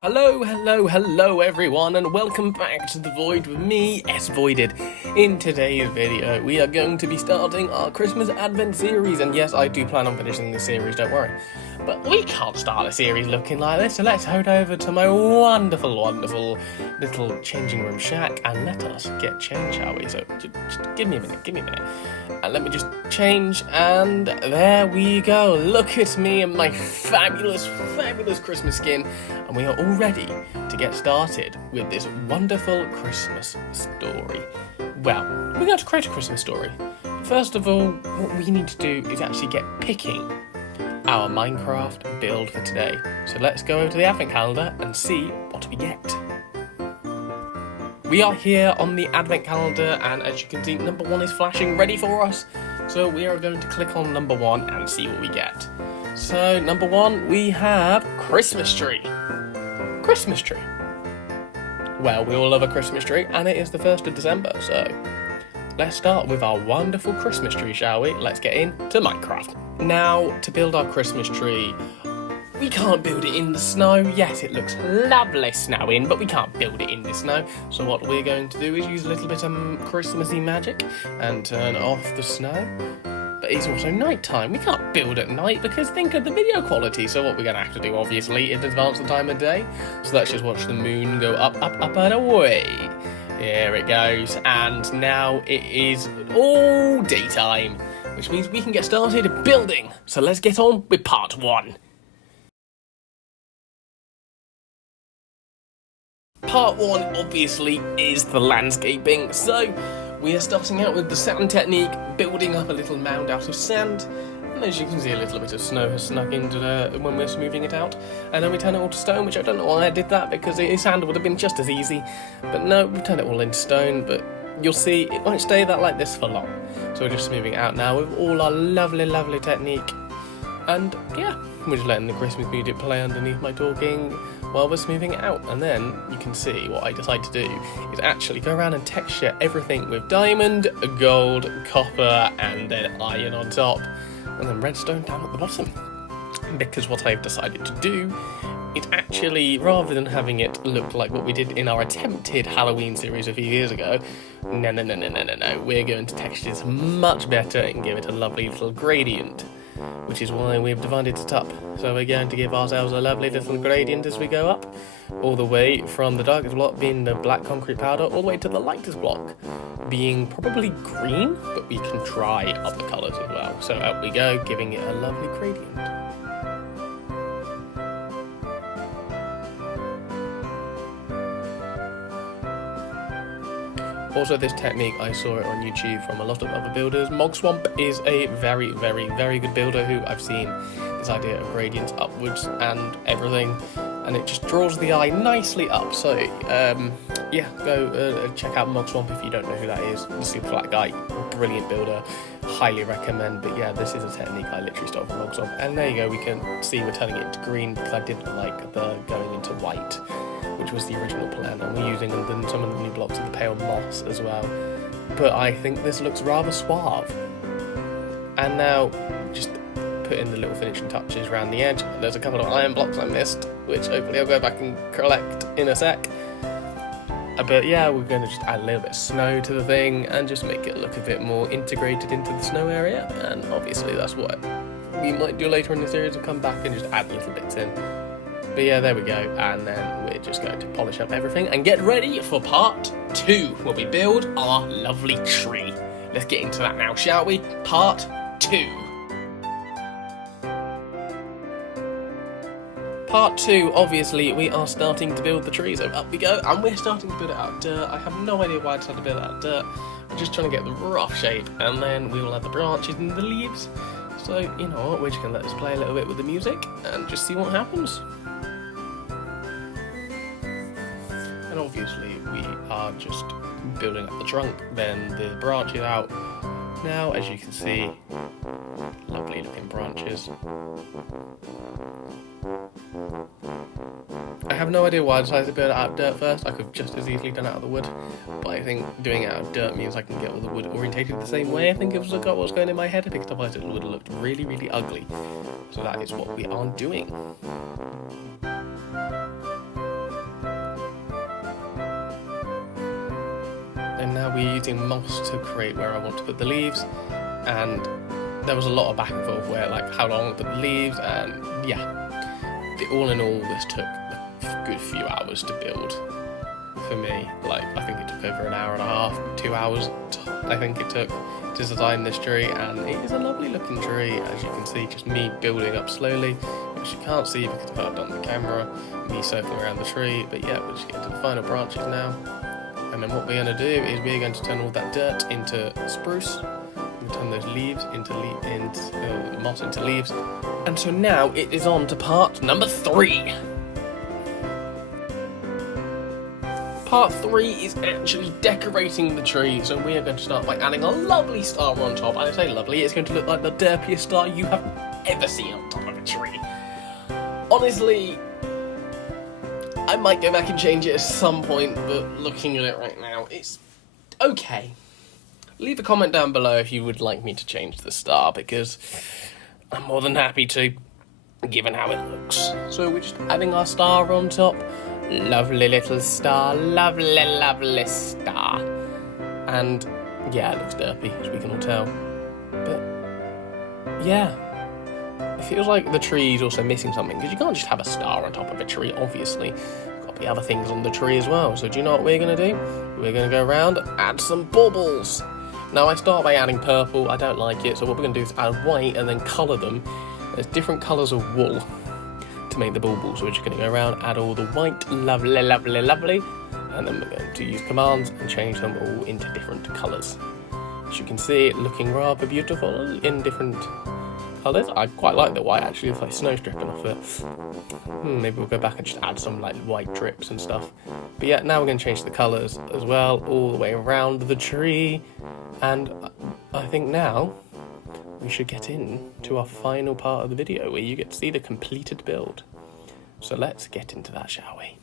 Hello everyone, and welcome back to The Void with me, SVoided. In today's video, we are going to be starting our Christmas Advent series, and yes, I do plan on finishing this series, don't worry. But we can't start a series looking like this, so let's head over to my wonderful little changing room shack, and let us get changed, shall we? So, just give me a minute. And let me just change, and there we go. Look at me and my fabulous Christmas skin, and we are all ready to get started with this wonderful Christmas story. Well, we're going to create a Christmas story. First of all, what we need to do is actually get picking our Minecraft build for today. So let's go over to the Advent calendar and see what we get. We are here on the Advent calendar, and as you can see, number 1 is flashing ready for us. So we are going to click on number 1 and see what we get. So number 1, we have Christmas tree. Christmas tree. Well, we all love a Christmas tree, and it is the 1st of December, so let's start with our wonderful Christmas tree, shall we? Let's get into Minecraft. Now, to build our Christmas tree, we can't build it in the snow. Yes, it looks lovely snowing, but we can't build it in the snow. So what we're going to do is use a little bit of Christmassy magic and turn off the snow. But it's also night time. We can't build at night because think of the video quality. So what we're going to have to do, obviously, is advance the time of day. So let's just watch the moon go up and away. Here it goes. And now it is all daytime, which means we can get started building. So let's get on with part 1. Part 1, obviously, is the landscaping. So we are starting out with the sand technique, building up a little mound out of sand, and as you can see, a little bit of snow has snuck into there when we're smoothing it out, and then we turn it all to stone, which I don't know why I did that, because sand would have been just as easy, but no, we've turned it all into stone, but you'll see it won't stay that like this for long. So we're just smoothing it out now with all our lovely technique, and yeah, we're just letting the Christmas music play underneath my talking while we're smoothing it out. And then you can see what I decide to do is actually go around and texture everything with diamond, gold, copper, and then iron on top, and then redstone down at the bottom. Because what I've decided to do is actually, rather than having it look like what we did in our attempted Halloween series a few years ago, no, we're going to texture this much better and give it a lovely little gradient, which is why we've divided it up. So we're going to give ourselves a lovely little gradient as we go up, all the way from the darkest block being the black concrete powder, all the way to the lightest block being probably green, but we can try other colours as well. So out we go, giving it a lovely gradient. Also, this technique, I saw it on YouTube from a lot of other builders. Mogswamp is a very good builder who I've seen this idea of gradients upwards and everything, and it just draws the eye nicely up. So yeah, go check out Mogswamp if you don't know who that is. The super flat guy, brilliant builder, highly recommend. But yeah, this is a technique I literally stole from Mogswamp, and there you go, we can see we're turning it into green because I didn't like the going into white, which was the original plan, and we're using some of the new blocks of the pale moss as well. But I think this looks rather suave. And now, just put in the little finishing touches around the edge. There's a couple of iron blocks I missed, which hopefully I'll go back and collect in a sec. But yeah, we're going to just add a little bit of snow to the thing and just make it look a bit more integrated into the snow area. And obviously that's what we might do later in the series, we'll come back and just add little bits in. But yeah, there we go, and then we're just going to polish up everything and get ready for part 2, where we build our lovely tree. Let's get into that now, shall we? Part 2. Part 2, obviously, we are starting to build the tree, so up we go, and we're starting to build it out of dirt. I have no idea why I decided to build it out of dirt. We're just trying to get the rough shape, and then we will add the branches and the leaves. So, you know what, we're just going to let this play a little bit with the music, and just see what happens. And obviously we are just building up the trunk, then the branches out. Now, as you can see, lovely looking branches. I have no idea why I decided to build it out of dirt first. I could have just as easily done it out of the wood, but I think doing it out of dirt means I can get all the wood orientated the same way. I think it was what was going in my head, because otherwise it would have looked really ugly. So that is what we are doing. now we're using moss to create where I want to put the leaves, and there was a lot of back and forth where like how long to put the leaves, and yeah, all in all this took a good few hours to build for me. Like I think it took over an hour and a half, 2 hours I think it took to design this tree, and it is a lovely looking tree, as you can see, just me building up slowly, which you can't see because I've done the camera, me circling around the tree, but yeah, we're just getting to the final branches now. And then what we're going to do is we're going to turn all that dirt into spruce, we're going to turn those leaves into moss into leaves, and so now it is on to part number 3. Part 3 is actually decorating the tree, so we are going to start by adding a lovely star on top. I say lovely, it's going to look like the derpiest star you have ever seen on top of a tree. Honestly, I might go back and change it at some point, but looking at it right now, it's okay. Leave a comment down below if you would like me to change the star, because I'm more than happy to, given how it looks. So we're just adding our star on top. Lovely little star, lovely, lovely star. And yeah, it looks derpy, as we can all tell. But yeah, it feels like the tree is also missing something, because you can't just have a star on top of a tree, obviously. There's got to be other things on the tree as well. So do you know what we're going to do? We're going to go around and add some baubles. Now I start by adding purple, I don't like it, so what we're going to do is add white and then colour them. There's different colours of wool to make the baubles, so we're just going to go around, add all the white, lovely, lovely, lovely, and then we're going to use commands and change them all into different colours. As you can see, looking rather beautiful in different colours. I quite like the white actually, it's like snow stripping off it. Maybe we'll go back and just add some like white drips and stuff. But yeah, now we're going to change the colours as well, all the way around the tree, and I think now we should get into our final part of the video where you get to see the completed build. So let's get into that, shall we?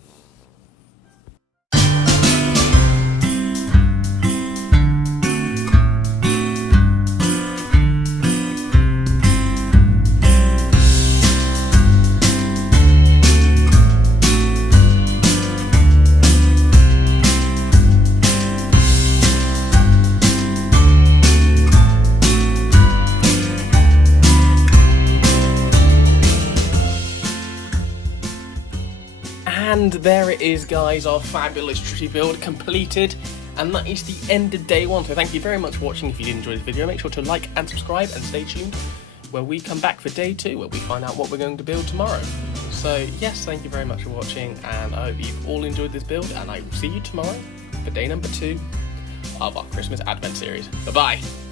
And there it is, guys, our fabulous tree build completed, and that is the end of day 1. So thank you very much for watching. If you did enjoy this video, make sure to like and subscribe, and stay tuned where we come back for day 2, where we find out what we're going to build tomorrow. So yes, thank you very much for watching, and I hope you've all enjoyed this build, and I will see you tomorrow for day number 2 of our Christmas Advent series. Bye bye.